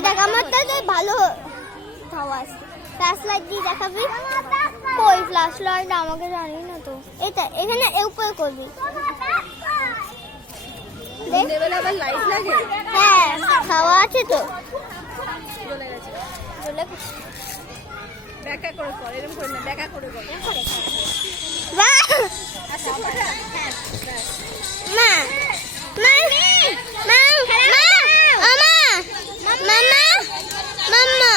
এই দেখ আমারটাতে ভালো হাওয়া আসছে। ফ্ল্যাশ লাইট দিয়ে দেখাবি। কই ফ্ল্যাশ লাইট আমাকে জানি না তো। এটা এখানে উপরে করবি। লেভেলে আবার লাইট লাগে। হ্যাঁ হাওয়া আছে তো। চলে গেছে। চলে গেছে। ব্যাকা করে কর, এরকম করে না, ব্যাকা করে কর। বাহ! আচ্ছা ওটা হ্যাঁ মা মা মা মামা মামা মামা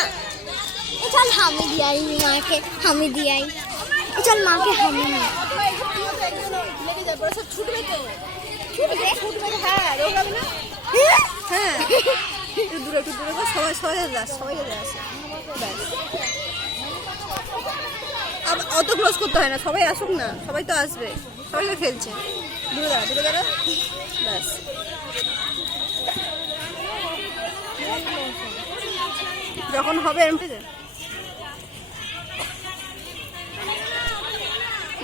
চল হামি দিয়াই মাকে হামি দিয়াই চল মাকে হামি না লেগে যাবে, সব ছুটবে তো। ছুটবে হ্যাঁ, রোগাবে না। হ্যাঁ একটু দূরে কর, সবাই যাস। অত ক্লোজ করতে হয় না, সবাই আসুক না, সবাই তো আসবে, সবাই তো খেলছে। দূরে দাঁড়া ব্যাস। যখন হবে এরকম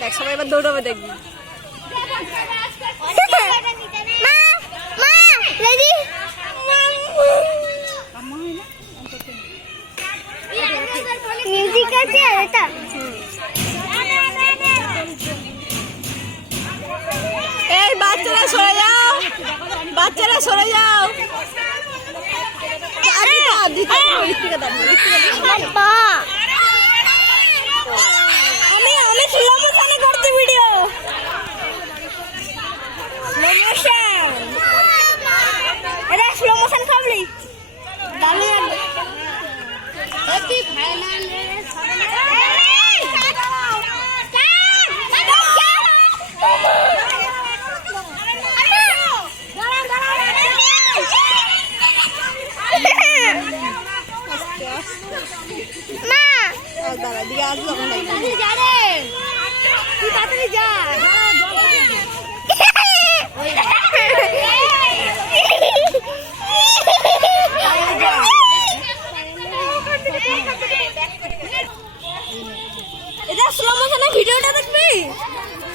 দেখ, সবাই এবার দৌড়াবে দেখবি। মা মা রেডি মিউজিক আছে এটা এই বাচ্চারা সরে যাও, বাবা আমি স্লো মোশনে করতে ভিডিও এটা স্লো মোশন খাবলি দামি লাগবে এটি ফাইনাল মা দাঁড়া দিকে আসবো যা রে তুই তাড়াতাড়ি যা